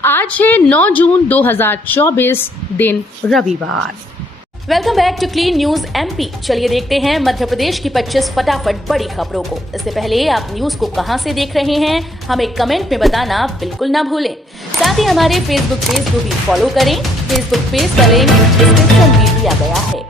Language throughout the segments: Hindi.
आज है 9 जून 2024, दिन रविवार। Welcome back to Clean News MP. चलिए देखते हैं मध्य प्रदेश की 25 फटाफट बड़ी खबरों को। इससे पहले आप न्यूज को कहां से देख रहे हैं, हमें कमेंट में बताना बिल्कुल ना भूलें। साथ ही हमारे फेसबुक पेज को भी फॉलो करें। फेसबुक पेज का लिंक डिस्क्रिप्शन में दिया गया है।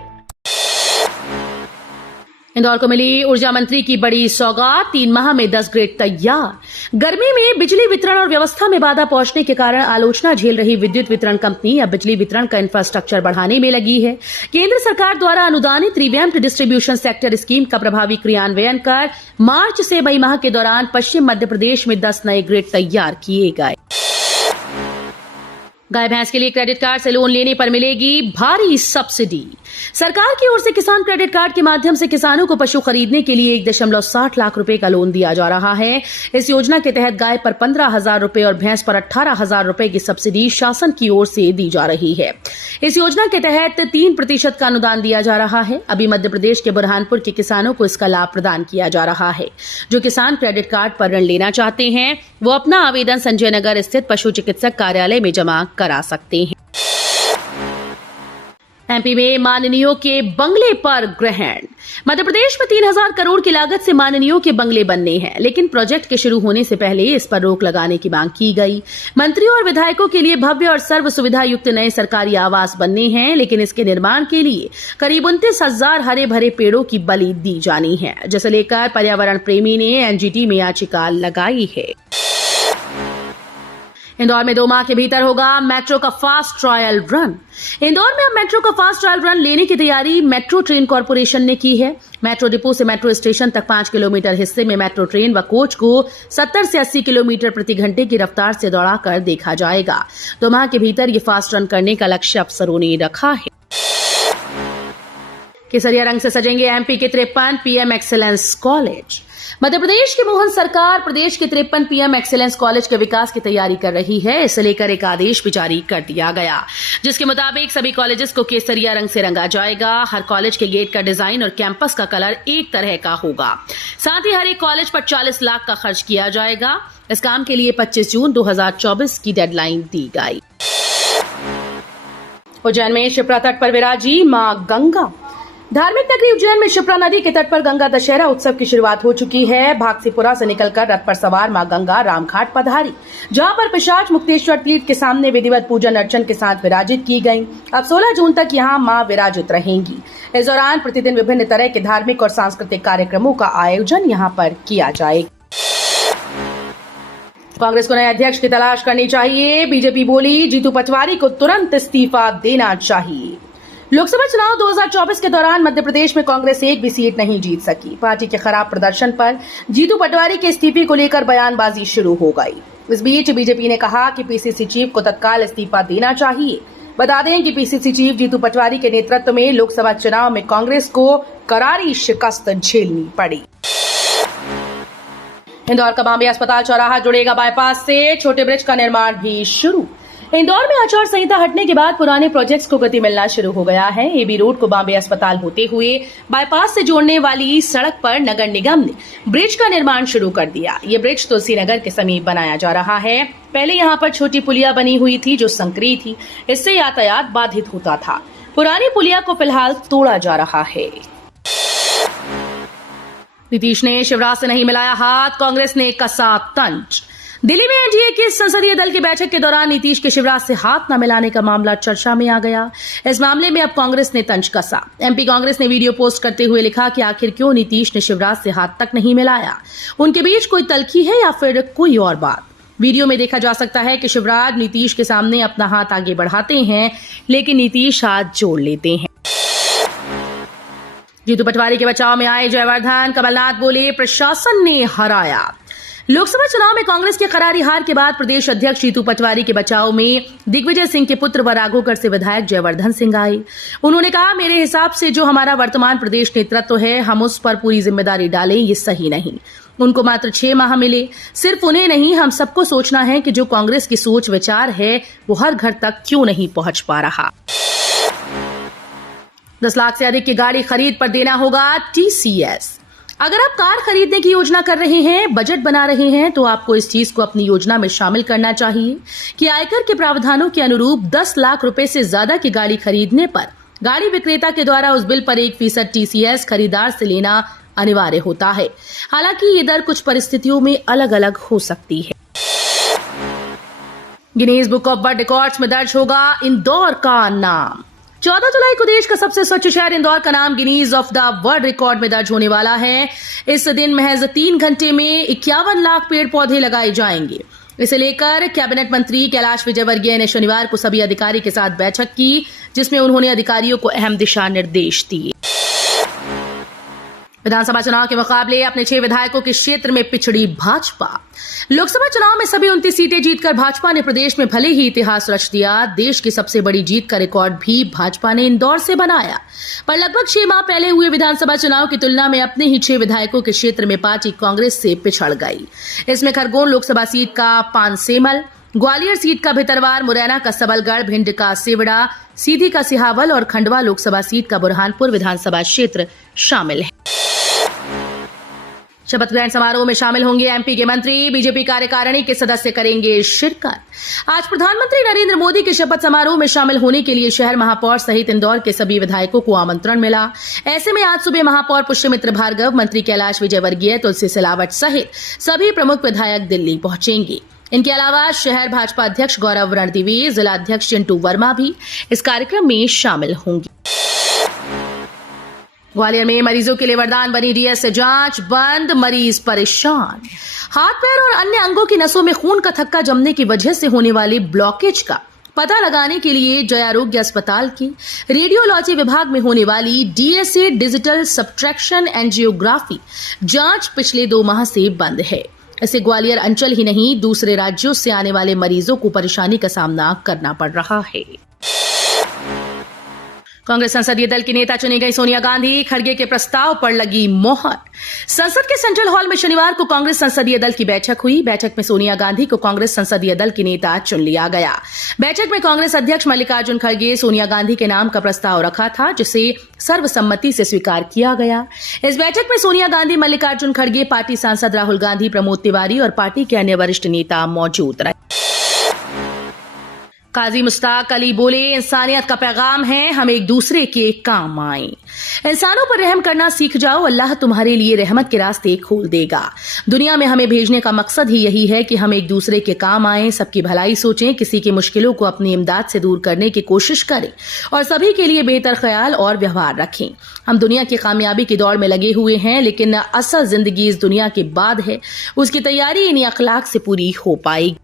इंदौर को मिली ऊर्जा मंत्री की बड़ी सौगात, 3 माह में 10 ग्रिड तैयार। गर्मी में बिजली वितरण और व्यवस्था में बाधा पहुंचने के कारण आलोचना झेल रही विद्युत वितरण कंपनी अब बिजली वितरण का इंफ्रास्ट्रक्चर बढ़ाने में लगी है। केंद्र सरकार द्वारा अनुदानित रिवैम्प्ड डिस्ट्रीब्यूशन सेक्टर स्कीम का प्रभावी क्रियान्वयन कर मार्च से मई माह के दौरान पश्चिम मध्य प्रदेश में 10 नए ग्रिड तैयार किए गए। गाय भैंस के लिए क्रेडिट कार्ड से लोन लेने पर मिलेगी भारी सब्सिडी। सरकार की ओर से किसान क्रेडिट कार्ड के माध्यम से किसानों को पशु खरीदने के लिए 1.60 लाख रुपए का लोन दिया जा रहा है। इस योजना के तहत गाय पर 15,000 रुपए और भैंस पर 18,000 रुपए की सब्सिडी शासन की ओर से दी जा रही है। इस योजना के तहत 3% का अनुदान दिया जा रहा है। अभी मध्य प्रदेश के बुरहानपुर के किसानों को इसका लाभ प्रदान किया जा रहा है। जो किसान क्रेडिट कार्ड पर ऋण लेना चाहते हैं वो अपना आवेदन संजय नगर स्थित पशु चिकित्सक कार्यालय में जमा करा सकते हैं। एमपी में माननीयों के बंगले पर ग्रहण। मध्य प्रदेश में 3,000 करोड़ की लागत से माननीयों के बंगले बनने हैं, लेकिन प्रोजेक्ट के शुरू होने से पहले इस पर रोक लगाने की मांग की गई। मंत्रियों और विधायकों के लिए भव्य और सर्व सुविधा युक्त नए सरकारी आवास बनने हैं, लेकिन इसके निर्माण के लिए करीब 29,000 हरे भरे पेड़ों की बलि दी जानी है, जिसे लेकर पर्यावरण प्रेमी ने एनजीटी में याचिका लगाई है। इंदौर में 2 माह के भीतर होगा मेट्रो का फास्ट ट्रायल रन। इंदौर में अब मेट्रो का फास्ट ट्रायल रन लेने की तैयारी मेट्रो ट्रेन कॉर्पोरेशन ने की है। मेट्रो डिपो से मेट्रो स्टेशन तक 5 किलोमीटर हिस्से में मेट्रो ट्रेन व कोच को 70 से 80 किलोमीटर प्रति घंटे की रफ्तार से दौड़ाकर देखा जाएगा। 2 माह के भीतर ये फास्ट रन करने का लक्ष्य अफसरों ने रखा है। केसरिया रंग से सजेंगे एमपी के 53 PM excellence college. Madhya Pradesh की मोहन सरकार प्रदेश के 53 पीएम एक्सीलेंस कॉलेज के विकास की तैयारी कर रही है। इसे लेकर एक आदेश भी जारी कर दिया गया, जिसके मुताबिक सभी कॉलेजेस को केसरिया रंग से रंगा जाएगा। हर कॉलेज के गेट का डिजाइन और कैंपस का कलर एक तरह का होगा। साथ ही हर एक कॉलेज पर 40 लाख का खर्च किया जाएगा। इस काम के लिए 25 जून 2024 की डेडलाइन दी गई। उज्जैन में शिप्रा तट पर विराजी मां गंगा। धार्मिक नगरी उज्जैन में शिप्रा नदी के तट पर गंगा दशहरा उत्सव की शुरुआत हो चुकी है। भागसीपुरा से निकलकर रथ पर सवार मां गंगा रामघाट पधारी, जहां पर पिशाच मुक्तेश्वर पीठ के सामने विधिवत पूजन अर्चन के साथ विराजित की गयी। अब 16 जून तक यहां मां विराजित रहेंगी। इस दौरान प्रतिदिन विभिन्न तरह के धार्मिक और सांस्कृतिक कार्यक्रमों का आयोजन यहां पर किया जाएगा। कांग्रेस को नए अध्यक्ष की तलाश करनी चाहिए। बीजेपी बोली जीतू पटवारी को तुरंत इस्तीफा देना चाहिए। लोकसभा चुनाव 2024 के दौरान मध्य प्रदेश में कांग्रेस एक भी सीट नहीं जीत सकी। पार्टी के खराब प्रदर्शन पर जीतू पटवारी के इस्तीफे को लेकर बयानबाजी शुरू हो गई। इस बीच बीजेपी ने कहा कि पीसीसी चीफ को तत्काल इस्तीफा देना चाहिए। बता दें कि पीसीसी चीफ जीतू पटवारी के नेतृत्व में लोकसभा चुनाव में कांग्रेस को करारी शिकस्त झेलनी पड़ी। इंदौर का बॉम्बे अस्पताल चौराहा जुड़ेगा बाईपास से, छोटे ब्रिज का निर्माण भी शुरू। इंदौर में आचार संहिता हटने के बाद पुराने प्रोजेक्ट्स को गति मिलना शुरू हो गया है। एबी रोड को बॉम्बे अस्पताल होते हुए बाईपास से जोड़ने वाली सड़क पर नगर निगम ने ब्रिज का निर्माण शुरू कर दिया। ये ब्रिज तुलसी नगर के समीप बनाया जा रहा है। पहले यहाँ पर छोटी पुलिया बनी हुई थी जो संकरी थी, इससे यातायात बाधित होता था। पुरानी पुलिया को फिलहाल तोड़ा जा रहा है। नीतीश ने शिवराज से नहीं मिलाया हाथ, कांग्रेस ने कसा तंज। दिल्ली में एनडीए के संसदीय दल की बैठक के दौरान नीतीश के शिवराज से हाथ न मिलाने का मामला चर्चा में आ गया। इस मामले में अब कांग्रेस ने तंज कसा। एमपी कांग्रेस ने वीडियो पोस्ट करते हुए लिखा कि आखिर क्यों नीतीश ने शिवराज से हाथ तक नहीं मिलाया। उनके बीच कोई तल्खी है या फिर कोई और बात। वीडियो में देखा जा सकता है कि शिवराज नीतीश के सामने अपना हाथ आगे बढ़ाते हैं, लेकिन नीतीश हाथ जोड़ लेते हैं। जीतू पटवारी के बचाव में आए जयवर्धन। कमलनाथ बोले प्रशासन ने हराया। लोकसभा चुनाव में कांग्रेस की करारी हार के बाद प्रदेश अध्यक्ष जीतू पटवारी के बचाव में दिग्विजय सिंह के पुत्र व राघोगढ़ से विधायक जयवर्धन सिंह आए। उन्होंने कहा, मेरे हिसाब से जो हमारा वर्तमान प्रदेश नेतृत्व है, हम उस पर पूरी जिम्मेदारी डालें, ये सही नहीं। उनको मात्र 6 माह मिले। सिर्फ उन्हें नहीं, हम सबको सोचना है कि जो कांग्रेस की सोच विचार है वो हर घर तक क्यों नहीं पहुंच पा रहा। 10 लाख से अधिक की गाड़ी खरीद पर देना होगा टीसीएस। अगर आप कार खरीदने की योजना कर रहे हैं, बजट बना रहे हैं, तो आपको इस चीज को अपनी योजना में शामिल करना चाहिए कि आयकर के प्रावधानों के अनुरूप 10 लाख रुपए से ज्यादा की गाड़ी खरीदने पर गाड़ी विक्रेता के द्वारा उस बिल पर 1% TCS खरीदार से लेना अनिवार्य होता है। हालांकि ये दर कुछ परिस्थितियों में अलग अलग हो सकती है। Guinness book of world records में दर्ज होगा इंदौर का नाम। 14 जुलाई को देश का सबसे स्वच्छ शहर इंदौर का नाम Guinness of the world record में दर्ज होने वाला है। इस दिन महज 3 घंटे में 51 लाख पेड़ पौधे लगाए जाएंगे। इसे लेकर कैबिनेट मंत्री कैलाश विजयवर्गीय ने शनिवार को सभी अधिकारी के साथ बैठक की, जिसमें उन्होंने अधिकारियों को अहम दिशा निर्देश दिए। विधानसभा चुनाव के मुकाबले अपने 6 विधायकों के क्षेत्र में पिछड़ी भाजपा। लोकसभा चुनाव में सभी 29 सीटें जीतकर भाजपा ने प्रदेश में भले ही इतिहास रच दिया, देश की सबसे बड़ी जीत का रिकॉर्ड भी भाजपा ने इंदौर से बनाया। पर लगभग 6 माह पहले हुए विधानसभा चुनाव की तुलना में अपने ही 6 विधायकों के क्षेत्र में पार्टी कांग्रेस से पिछड़ गई। इसमें खरगोन लोकसभा सीट का पानसेमल, ग्वालियर सीट का भितरवार, मुरैना का सबलगढ़, भिंड का सेवड़ा, सीधी का सिहावल और खंडवा लोकसभा सीट का बुरहानपुर विधानसभा क्षेत्र शामिल है। शपथ ग्रहण समारोह में शामिल होंगे एमपी के मंत्री, बीजेपी कार्यकारिणी के सदस्य करेंगे शिरकत। आज प्रधानमंत्री नरेंद्र मोदी के शपथ समारोह में शामिल होने के लिए शहर महापौर सहित इंदौर के सभी विधायकों को आमंत्रण मिला। ऐसे में आज सुबह महापौर पुष्यमित्र भार्गव, मंत्री कैलाश विजयवर्गीय, तुलसी सिलावट सहित सभी प्रमुख विधायक दिल्ली पहुंचेंगे। इनके अलावा शहर भाजपा अध्यक्ष गौरव रणदिवे, जिला अध्यक्ष चिंटू वर्मा भी इस कार्यक्रम में शामिल होंगे। ग्वालियर में मरीजों के लिए वरदान बनी डीएस से जांच बंद, मरीज परेशान। हाथ पैर और अन्य अंगों की नसों में खून का थक्का जमने की वजह से होने वाले ब्लॉकेज का पता लगाने के लिए जय आरोग्य अस्पताल के रेडियोलॉजी विभाग में होने वाली डीएसए डिजिटल सब्ट्रैक्शन एंजियोग्राफी जांच पिछले 2 माह से बंद है। इससे ग्वालियर अंचल ही नहीं, दूसरे राज्यों से आने वाले मरीजों को परेशानी का सामना करना पड़ रहा है। कांग्रेस संसदीय दल की नेता चुनी गई सोनिया गांधी, खड़गे के प्रस्ताव पर लगी मोहर। संसद के सेंट्रल हॉल में शनिवार को कांग्रेस संसदीय दल की बैठक हुई। बैठक में सोनिया गांधी को कांग्रेस संसदीय दल की नेता चुन लिया गया। बैठक में कांग्रेस अध्यक्ष मल्लिकार्जुन खड़गे सोनिया गांधी के नाम का प्रस्ताव रखा था, जिसे सर्वसम्मति से स्वीकार किया गया। इस बैठक में सोनिया गांधी, मल्लिकार्जुन खड़गे, पार्टी सांसद राहुल गांधी, प्रमोद तिवारी और पार्टी के अन्य वरिष्ठ नेता मौजूद रहे। काजी मुश्ताक अली बोले, इंसानियत का पैगाम है, हम एक दूसरे के काम आए। इंसानों पर रहम करना सीख जाओ, अल्लाह तुम्हारे लिए रहमत के रास्ते खोल देगा। दुनिया में हमें भेजने का मकसद ही यही है कि हम एक दूसरे के काम आए, सबकी भलाई सोचें, किसी की मुश्किलों को अपनी इमदाद से दूर करने की कोशिश करें और सभी के लिए बेहतर ख्याल और व्यवहार रखें। हम दुनिया की कामयाबी की दौड़ में लगे हुए हैं, लेकिन असल जिंदगी इस दुनिया के बाद है, उसकी तैयारी इन्हीं अखलाक से पूरी हो पाएगी।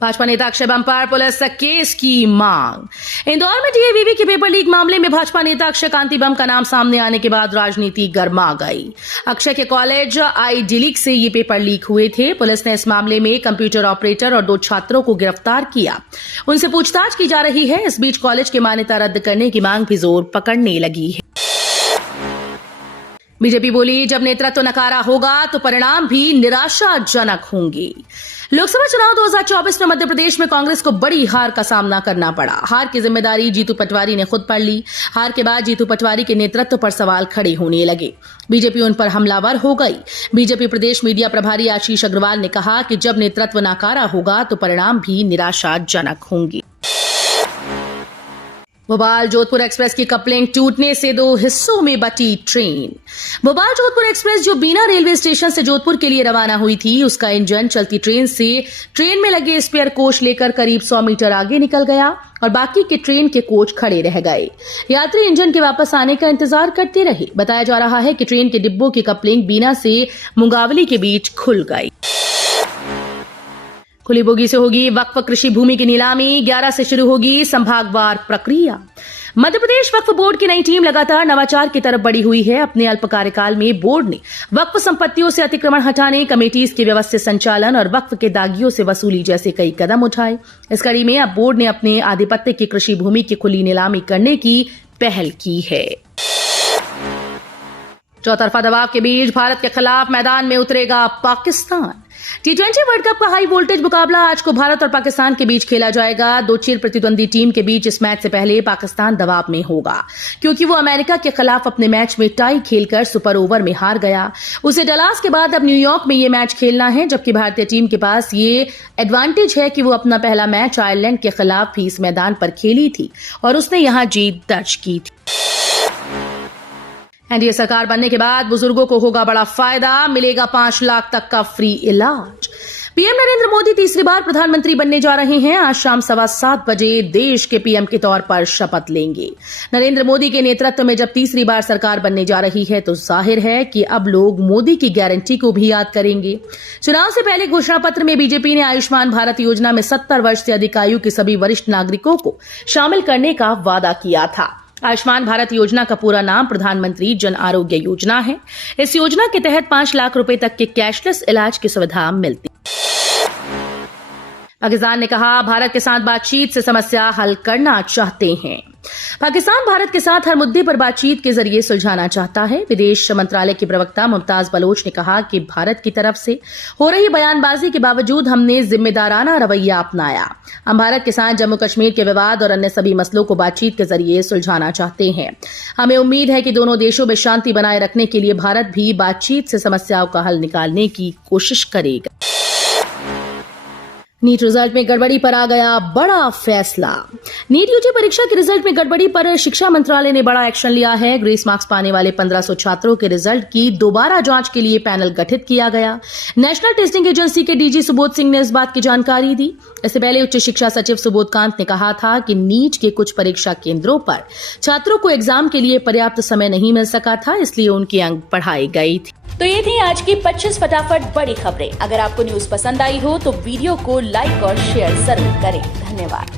भाजपा नेता अक्षय बंपर पुलिस केस की मांग। इंदौर में डीएवीवी के पेपर लीक मामले में भाजपा नेता अक्षय कांति बम का नाम सामने आने के बाद राजनीति गर्मा गई। अक्षय के कॉलेज IDLIC से ये पेपर लीक हुए थे। पुलिस ने इस मामले में कंप्यूटर ऑपरेटर और 2 छात्रों को गिरफ्तार किया, उनसे पूछताछ की जा रही है। इस बीच कॉलेज की मान्यता रद्द करने की मांग भी जोर पकड़ने लगी है। बीजेपी बोली, जब नेतृत्व नकारा होगा तो परिणाम भी निराशाजनक होंगे। लोकसभा चुनाव 2024 में मध्य प्रदेश में कांग्रेस को बड़ी हार का सामना करना पड़ा। हार की जिम्मेदारी जीतू पटवारी ने खुद पर ली। हार के बाद जीतू पटवारी के नेतृत्व पर सवाल खड़े होने लगे। बीजेपी उन पर हमलावर हो गई। बीजेपी प्रदेश मीडिया प्रभारी आशीष अग्रवाल ने कहा कि जब नेतृत्व नकारा होगा तो परिणाम भी निराशाजनक होंगे। भोपाल जोधपुर एक्सप्रेस की कपलिंग टूटने से 2 हिस्सों में बटी ट्रेन। भोपाल जोधपुर एक्सप्रेस जो बीना रेलवे स्टेशन से जोधपुर के लिए रवाना हुई थी, उसका इंजन चलती ट्रेन में लगे स्पेयर कोच लेकर करीब 100 मीटर आगे निकल गया और बाकी के ट्रेन के कोच खड़े रह गए। यात्री इंजन के वापस आने का इंतजार करते रहे। बताया जा रहा है कि ट्रेन के डिब्बों की कपलिंग बीना से मुंगावली के बीच खुल गई। खुली बोगी से होगी वक्फ कृषि भूमि की नीलामी। 11 से शुरू होगी संभागवार प्रक्रिया। मध्य प्रदेश वक्फ बोर्ड की नई टीम लगातार नवाचार की तरफ बढ़ी हुई है। अपने अल्प कार्यकाल में बोर्ड ने वक्फ संपत्तियों से अतिक्रमण हटाने, कमेटीज के व्यवस्थित संचालन और वक्फ के दागियों से वसूली जैसे कई कदम उठाए। इस कड़ी में अब बोर्ड ने अपने आधिपत्य की कृषि भूमि की खुली नीलामी करने की पहल की है। चौतरफा दबाव के बीच भारत के खिलाफ मैदान में उतरेगा पाकिस्तान। T20 वर्ल्ड कप का हाई वोल्टेज मुकाबला आज को भारत और पाकिस्तान के बीच खेला जाएगा। दो चिर प्रतिद्वंदी टीम के बीच इस मैच से पहले पाकिस्तान दबाव में होगा क्योंकि वो अमेरिका के खिलाफ अपने मैच में टाई खेलकर सुपर ओवर में हार गया। उसे डलास के बाद अब न्यूयॉर्क में ये मैच खेलना है, जबकि भारतीय टीम के पास ये एडवांटेज है कि वो अपना पहला मैच आयरलैंड के खिलाफ भी इस मैदान पर खेली थी और उसने यहां जीत दर्ज की थी। एनडीए सरकार बनने के बाद बुजुर्गों को होगा बड़ा फायदा, मिलेगा 5 लाख तक का फ्री इलाज। पीएम नरेंद्र मोदी तीसरी बार प्रधानमंत्री बनने जा रहे हैं। आज शाम 7:15 बजे देश के पीएम के तौर पर शपथ लेंगे। नरेंद्र मोदी के नेतृत्व में जब तीसरी बार सरकार बनने जा रही है तो जाहिर है कि अब लोग मोदी की गारंटी को भी याद करेंगे। चुनाव से पहले घोषणा पत्र में बीजेपी ने आयुष्मान भारत योजना में 70 वर्ष से अधिक आयु के सभी वरिष्ठ नागरिकों को शामिल करने का वादा किया था। आयुष्मान भारत योजना का पूरा नाम प्रधानमंत्री जन आरोग्य योजना है। इस योजना के तहत 5 लाख रुपए तक के कैशलेस इलाज की सुविधा मिलती है। पाकिस्तान ने कहा भारत के साथ बातचीत से समस्या हल करना चाहते हैं। पाकिस्तान भारत के साथ हर मुद्दे पर बातचीत के जरिए सुलझाना चाहता है। विदेश मंत्रालय की प्रवक्ता मुमताज बलोच ने कहा कि भारत की तरफ से हो रही बयानबाजी के बावजूद हमने जिम्मेदाराना रवैया अपनाया। हम भारत के साथ जम्मू कश्मीर के विवाद और अन्य सभी मसलों को बातचीत के जरिए सुलझाना चाहते हैं। हमें उम्मीद है कि दोनों देशों में शांति बनाए रखने के लिए भारत भी बातचीत से समस्याओं का हल निकालने की कोशिश करेगा। नीट रिजल्ट में गड़बड़ी पर आ गया बड़ा फैसला। नीट यूजी परीक्षा के रिजल्ट में गड़बड़ी पर शिक्षा मंत्रालय ने बड़ा एक्शन लिया है। ग्रेस मार्क्स पाने वाले 1500 छात्रों के रिजल्ट की दोबारा जांच के लिए पैनल गठित किया गया। नेशनल टेस्टिंग एजेंसी के डीजी सुबोध सिंह ने इस बात की जानकारी दी। इससे पहले उच्च शिक्षा सचिव सुबोध कांत ने कहा था कि नीट के कुछ परीक्षा केंद्रों पर छात्रों को एग्जाम के लिए पर्याप्त समय नहीं मिल सका था, इसलिए उनके अंक बढ़ाए गए थे। तो ये थी आज की 25 फटाफट बड़ी खबरें। अगर आपको न्यूज पसंद आई हो तो वीडियो को लाइक और शेयर जरूर करें। धन्यवाद।